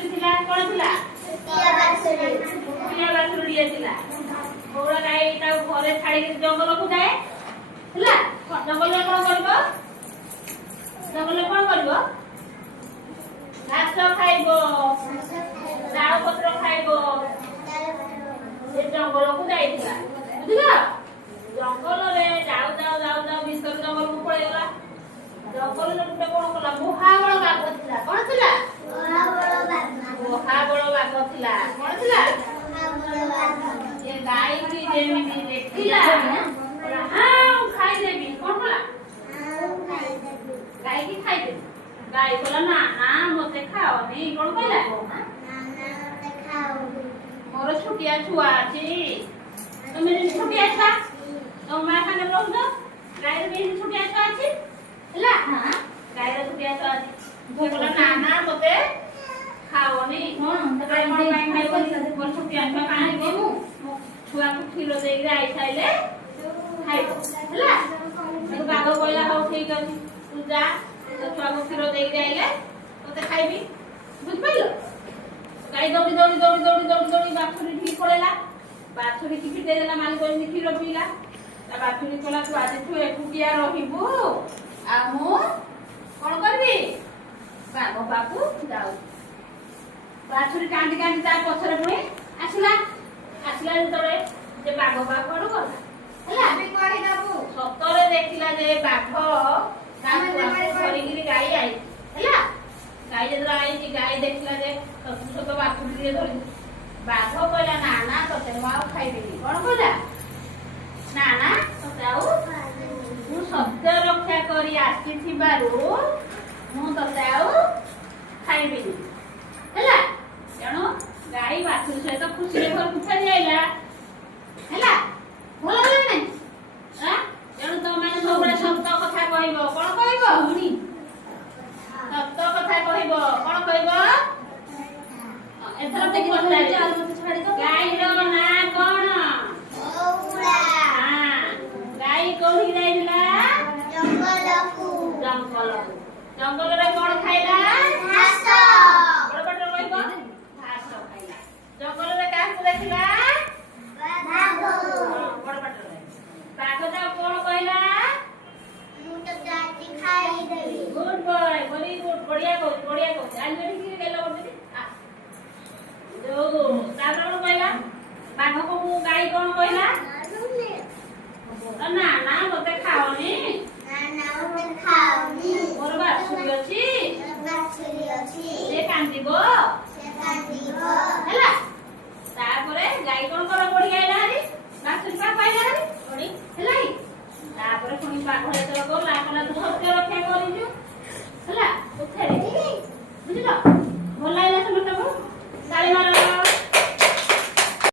ବାଛୁରୀ ଥିଲା କଣ ଥିଲା ଛୋଟିଆ ବାଛୁରୀଟିଏ ଥିଲା। ବଉଳ ଗାଈ ତାକୁ ଘରେ ଛାଡିକି ଜଙ୍ଗଲକୁ ଯାଏ ହେଲା। ଜଙ୍ଗଲରେ କଣ କରିବ ଘାସ ଖାଇବ ଡାଳ ପତ୍ର ଖାଇବ। ସେ ଜଙ୍ଗଲକୁ ଯାଇଥିଲା ବୁଝିଲ। ଜଙ୍ଗଲରେ ଯାଉ ଭିତର ଜଙ୍ଗଲକୁ ପଳେଇଗଲା। ଜଙ୍ଗଲରେ ଗୋଟେ କଣ କଲା ମହାବଳ ବାଘ ଥିଲା। କଣ ଥିଲା ମହାବଳ ବାଘ ଥିଲା। କଣ ଥିଲା ଏ ଗାଈକି ଯେମିତି ଦେଖିଲା ଖାଇଦେବି। କଣ କଲା ଗାଈକି ଖାଇଦେବି। ଗାଈ କହିଲା ନା ନା ମତେ ଖାଅନି। କଣ କହିଲା ମୋର ଛୋଟିଆ ଛୁଆ ଅଛି। ତମେ ଯେମିତି ଛୋଟିଆ ଛୁଆ ତମ ମା ସାଙ୍ଗରେ ରହୁଛ। ଗାଈର ବି ଛୋଟିଆ ଛୁଆ ଅଛି ହେଲା। ଗାଈର ଛୋଟିଆ ଛୁଆ ଅଛି। କହିଲା ନା ନା ମତେ ଖାଅନି। ମୋର ଛୋଟିଆ ଛୁଆ କାହିଁକି ମୁଁ ଛୁଆକୁ କ୍ଷୀର ଦେଇକି ଆଇ ସାଇଲେ ଖାଇବ ହେଲା। ବାଘ କହିଲା ହଉ ଠିକ ଅଛି ତୁ ଯା ତୋ ଛୁଆକୁ କ୍ଷୀର ଦେଇକି ଆଇଲେ ତତେ ଖାଇବି। ବୁଝିପାରିଲ। ଗାଈ ଦୌଡ଼ି ବାଛୁରୀ ଠିକ ପଳେଇଲା। ବାଛୁରୀକି ଫିଟେଇ ଦେଲା। ମାଲିକ ଯେମିତି କ୍ଷୀର ପିଇଲା ତା ବାଛୁରୀ କହିଲା ତୁ ଆଜିଠୁ ଏକୁଟିଆ ରହିବୁ ଆଉ ମୁଁ କଣ କରିବି ବାଘ ପାଖକୁ ଯାଉଛି। ବାଛୁରୀ କାନ୍ଦି କାନ୍ଦି ତା ପଛରେ ପୁଣି ଆସିଲା। ଯେତେବେଳେ ଯେ ବାଘ ପାଖରୁ ଗଲା ହେଲା। ସତରେ ଦେଖିଲା ଯେ ବାଘ ତା ଛୁଆକୁ ଧରିକିରି ଗାଈ ଆଇଛି ହେଲା। ଗାଈ ଯେତେବେଳେ ଆଇଛି ଗାଈ ଦେଖିଲା ଯେ ସତ ବାଛୁରୀ ଟିକେ ଧରିଛି। ବାଘ କହିଲା ନା ନା ତତେ ମୁଁ ଆଉ ଖାଇବିନି। କଣ କହିଲା ନା ନା ତତେ ଆଉ ମୁଁ ସତ୍ୟ ରକ୍ଷା କରି ଆସିଥିବାରୁ ମୁଁ ତତେ ଆଉ ଖାଇବିନି ହେଲା। ତେଣୁ ଗାଈ ବାଛୁରୀ ସହିତ ଖୁସିରେ ଘରକୁ ଫେରି ଆଇଲା ହେଲା। ଭଲ ହେଲା ନାଇଁ। ତେଣୁ ତମେ ସବୁବେଳେ ସତ କଥା କହିବ। କଣ କହିବ ସତ କଥା କହିବ। କଣ କହିବ ଏଥର ଗାଈର ନାଁ କଣ? ଗାଈ କୋଉଠି ଯାଇଥିଲା ଜଙ୍ଗଲରେ କଣ ଖାଇଲା ଘାସ। ବଡ ପାଟିରେ କହିବ ଘାସ ଖାଇଲା। ଜଙ୍ଗଲରେ କାହାକୁ ଦେଖିଲା ବଡ ପାଟିରେ। ବାଘ ତାକୁ କଣ କହିଲା ଗୁଡ ବୟ ଭେରି ଗୁଡ ବଢିଆ କହୁଛି ଆଜି ଏଠିକି ଗେଲ କରୁଛି। ତାପରେ କଣ କହିଲା ବାଘକୁ ଗାଈ କଣ କହିଲା ନା ନା ମତେ ଖାଅନି ମୋର ବାଛୁରୀ ଅଛି ସେ କାନ୍ଦିବ ହେଲା। ତାପରେ ଗାଈ କଣ କର ବଢି ଆଇଲା ହାରି ବାଛୁରୀ ପାଖ ଆଇଲା ହାରି ବଢି ହେଲା। ତାପରେ ପୁଣି ବାଘ ଯେତେବେଳେ ଗଲା କହିଲା ତୁ ସତ୍ୟ ରକ୍ଷା କରିଛୁ ହେଲା। ବୁଝିଲ ଭଲ ଲାଗିଲା ସମସ୍ତଙ୍କୁ ଗାଳି ମାର।